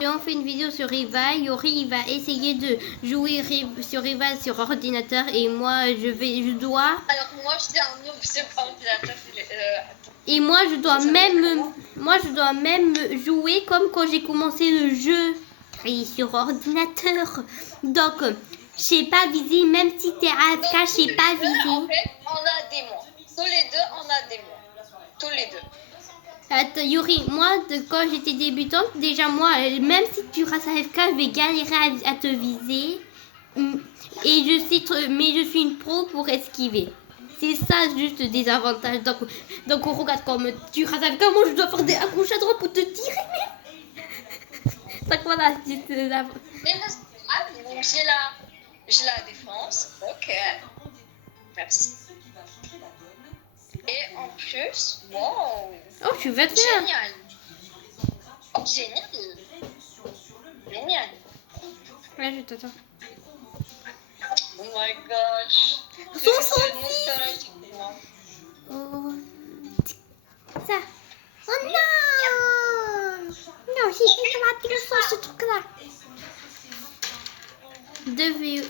Et on fait une vidéo sur Rival. Yori il va essayer de jouer sur Rival sur ordinateur et moi je dois. Alors moi je suis un noob sur ordinateur. Et moi je dois même jouer comme quand j'ai commencé le jeu et sur ordinateur. Donc je sais pas viser, même si t'es AFK, je sais pas viser. En fait, on a des mois. Tous les deux, on a des mois. Tous les deux. Attends, Yuri, moi, quand j'étais débutante, déjà moi, même si tu restes AFK, je vais galérer à te viser. Et mais je suis une pro pour esquiver. C'est ça juste des avantages. Donc on regarde comme tu restes AFK, moi je dois faire à gauche à droite pour te tirer. Donc voilà, c'est la... Mais donc j'ai la défense. Ok. Merci. Et en plus, wow. Oh, je suis 21. Génial. Oh, génial. Génial. Là, je t'attends. Oh my gosh. Oh. Ça. Oh non. Non, j'ai éclaté ce truc-là. 2 vues.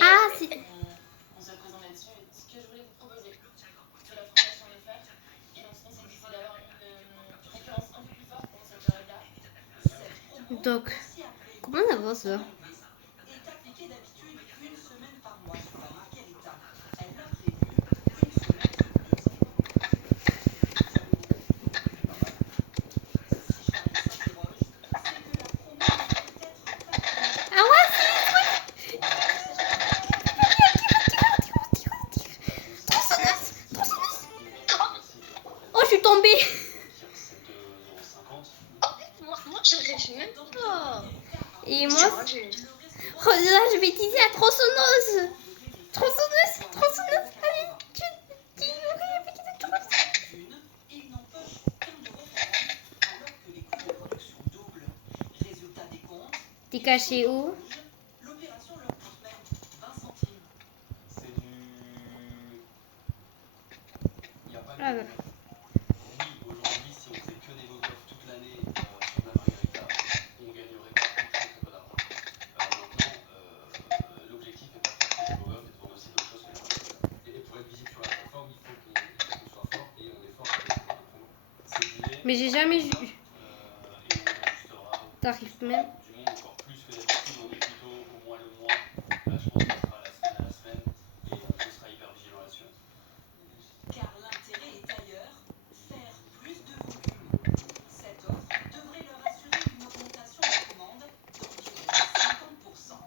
Ah, c'est... On se présente là-dessus. Ce que je voulais vous proposer, sur la formation de faire, et donc on s'est dit d'avoir une référence un peu plus forte pour cette période-là. Donc, comment on avance là? est appliquée d'habitude une semaine par mois sur la marque Elita. Elle a prévu une semaine de plus. Si Charlie s'interroge, c'est que la promo n'est peut-être pas... Ah ouais, c'est le truc. Oh, je suis tombée. Moi j'arrive même pas. Et moi, oh là, je vais utiliser la tronçonneuse. Tronçonneuse. Allez, tu Yuri avec cette tronçonneuse. Ils n'empochent aucun euro par an, alors que les coûts de production doublent. Résultat des comptes, T'es caché où? l'opération leur coûte même 20 centimes. C'est du... Il n'y a pas de... Ah ouais. Oui, aujourd'hui, si on faisait que des beaux gosses toute l'année sur la Margarita, on gagnerait pas très peu d'argent. Maintenant, l'objectif n'est pas de faire que des beaux gosses, mais de vendre aussi d'autres choses que la Margarita. Et pour être visible sur la plateforme, il faut qu'on soit fort, et on est fort avec les promo. C'est lié. Mais j'ai jamais vu. Et on ajustera T'arrives même. du monde encore plus que d'habitude. On est plutôt au mois le mois. Là, je pense que ça sera la semaine à la semaine, et on sera hyper vigilant là-dessus. Car l'intérêt est ailleurs, faire plus de volume. Cette offre devrait leur assurer une augmentation de commandes d'environ 50%.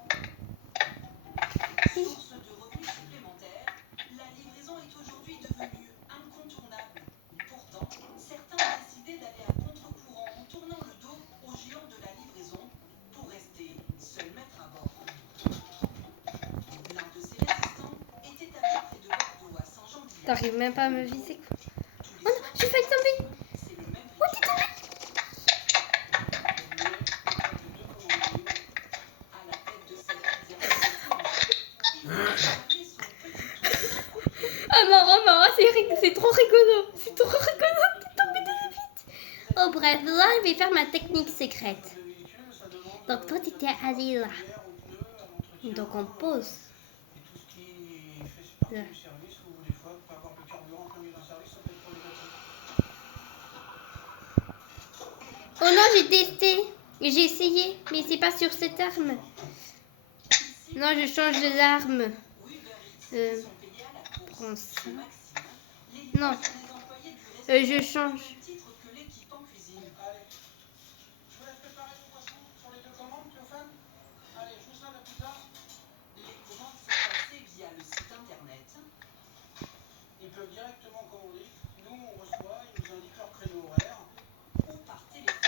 Source de revenus supplémentaires, la livraison est aujourd'hui devenue incontournable. Pourtant, certains ont décidé d'aller à contre-courant en tournant le dos aux géants de la livraison pour rester seul maître à bord. L'un de ces résistants est établi près de Bordeaux à Saint-Jean-d'Hier. T'arrives même pas à me viser. Oh non, j'ai failli tomber. C'est le même Oh, t'es tombée. à la tête de cette réserve. Il faut jamais son petit tour. Ah marrant, c'est trop rigolo. T'es tombé de vite. Oh bref, là je vais faire ma technique secrète. Donc toi t'étais allé là. Donc on pose. Là. Oh non, j'ai testé. Et j'ai essayé. Mais c'est pas sur cette arme. Non, je change de l'arme. Prends ça. Non. Je change. Titre que l'équipe en cuisine. Je vous laisse préparer vos poissons sur les deux commandes, Théophane. Allez, je vous sers la pizza. Les commandes sont passées via le site internet. Ils peuvent directement commander. Nous, on reçoit, ils nous indiquent leur créneau horaire. Ou par téléphone.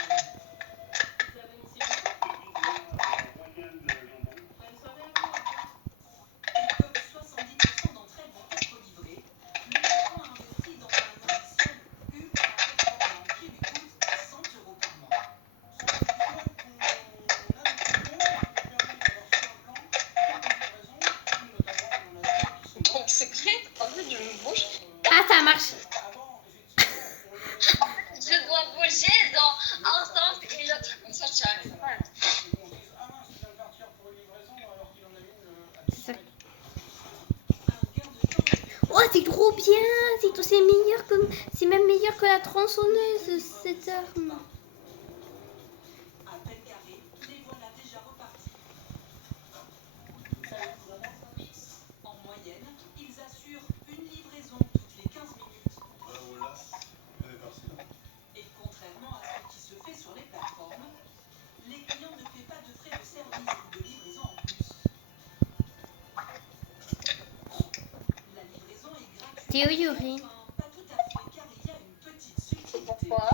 Vous avez une cible. Bonne soirée à vous. Et comme 70% d'entre elles vont être livrées, le patron a investi dans un logiciel ultra bien, c'est meilleur que, c'est même meilleur que la tronçonneuse, cette arme. À peine garés, les voilà déjà repartis. En moyenne, ils assurent une livraison toutes les 15 minutes. Et contrairement à ce qui se fait sur les plateformes, les clients ne paient pas de frais de service ou de livraison en plus. La livraison est gratuite. Théo Yuri. Enfin, pas tout à fait, car il y a une petite subtilité. Pourquoi?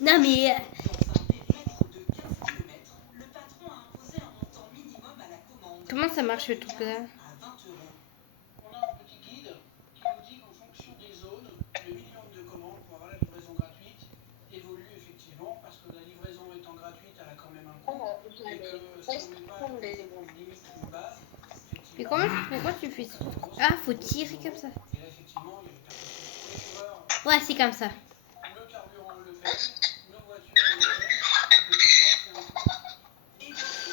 Non mais Dans un périmètre de 15 km, le patron a imposé un montant minimum à la commande. comment ça marche ce truc là? À 20 €. On a un petit guide qui nous dit qu'en fonction des zones, le minimum de commandes pour avoir la livraison gratuite évolue effectivement parce que la livraison étant gratuite, elle a quand même un coût. Et que si on n'est pas effectivement une limite, une base, Mais effectivement, pourquoi tu fais ça? Ah, faut tirer comme ça. et là, effectivement, il y a une perception. Ouais, c'est comme ça. Le carburant, on le paye, nos voitures, on le paye, et que tout ça, c'est un coût. Et dans ce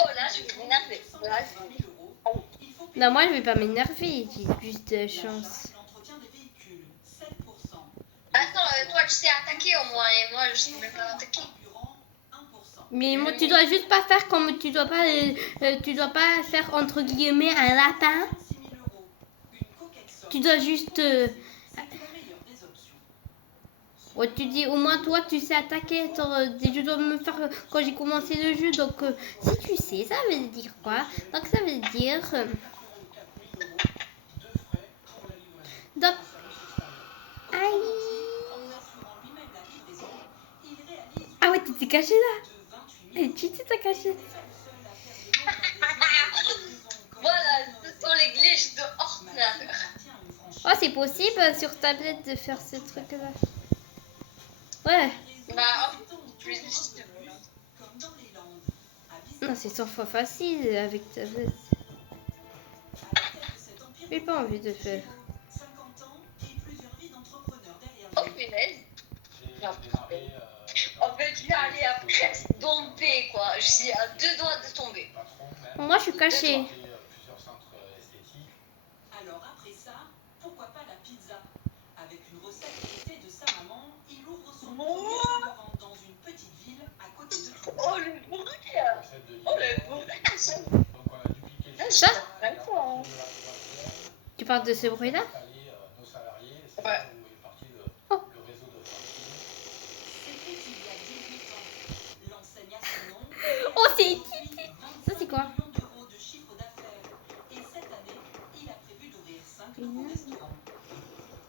Oh là, je vais m'énerver. Là, 220 000 €, il faut payer Non, moi je vais pas m'énerver, j'ai juste de chance. l'entretien des véhicules, 7%. Attends, toi tu sais attaquer au moins, et moi je sais même pas attaquer. Carburant, 1%. Mais moi, tu dois juste pas faire comme tu dois pas faire entre guillemets un lapin. 36 000 €. Une coquette somme. Tu dois juste C'était la meilleure des options. ouais, tu dis au moins toi tu sais attaquer. Attends, je dois me faire quand j'ai commencé le jeu. Donc si tu sais, ça veut dire quoi? Donc ça veut dire 84 000 € de frais pour la livraison. donc Service extérieur. aïe. En assurant lui-même la livraison, il réalise Ah ouais, t'étais caché là. de 28 Et tu t'es caché. Voilà, ce sont les glitches de ordinateur. Oh, c'est possible sur tablette de faire ce truc là. Ouais. Bah, tu les dis. Non, c'est 100 fois facile avec tablette. J'ai pas envie de faire. 50 ans et plusieurs vies d'entrepreneurs derrière Oh lui. punaise. J'ai démarré En fait, j'allais à presque tomber quoi. Je suis à 2 doigts de tomber. patron même. Moi, je suis cachée. Plusieurs centres esthétiques. Alors après ça, pourquoi pas la pizza? Avec une recette héritée de sa maman, il ouvre son premier restaurant dans une petite ville à côté de Tours. Oh le bourré. Concept de Oh livraison. le bourré. Donc on a dupliqué le Ça système, Même la fois, hein. partie de la voiture, Tu parles de ce bruit là? installer nos salariés, c'est Ouais. là où est parti le Oh. réseau de franchise. C'était il y a 18 ans. L'enseigne a son nom. Oh, c'est Aujourd'hui, Ça, c'est quoi? 25 millions d'euros de chiffre d'affaires. Et cette année, il a prévu d'ouvrir 5 nouveaux restaurants.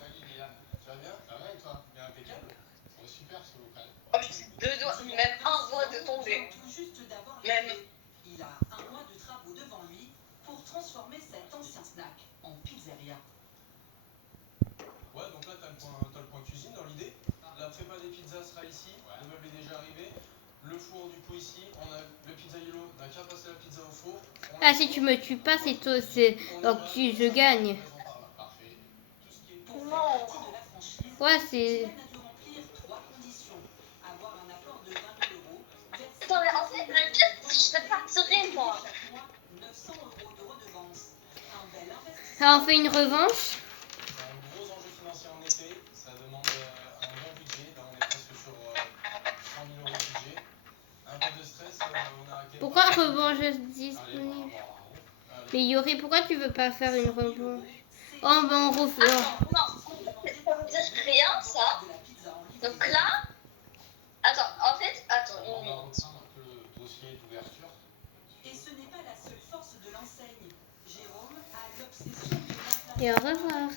Salut Liliane, tu vas bien? Ça va et toi? Bien impeccable? C'est super ce local. Oh, je suis 2 doigts, même 1 doigt de tomber. Tout juste d'avoir Même. arrivé. Il a 1 mois de travaux devant lui pour transformer cet ancien snack en pizzeria. Ouais, donc là t'as le point cuisine dans l'idée. La prépa des pizzas sera ici, le meuble est déjà arrivé. Le four du coup ici, on a le pizzaiolo, on n'a qu'à passer la pizza au four. Ah, si tu me tues pas, c'est toi, c'est donc je gagne. Parfait. Tout ce qui est Pour faire Non. partie de la franchise, Ouais, c'est Dylan a dû remplir 3 conditions. Avoir un apport de 20 000 €, verser Attends, mais en fait, le pire, c'est que je fais pas tirer moi. chaque mois 900 € de redevance. Un bel investissement. alors on fait une revanche. C'est un gros enjeu financier en effet, ça demande un bon budget, là on est presque sur 100 000 € de budget. Un peu de stress, on a quelques... Pourquoi revanche Allez, disponible? bravo. Mais Yori, pourquoi tu veux pas faire une revanche? Oh, ben on refait. Attends, non, ça veut dire rien ça. De la pizza en livraison. Donc là, attends, en fait, attends, On une va minute. reprendre un peu le dossier d'ouverture. Et ce n'est pas la seule force de l'enseigne. Jérôme a l'obsession de Et au revoir.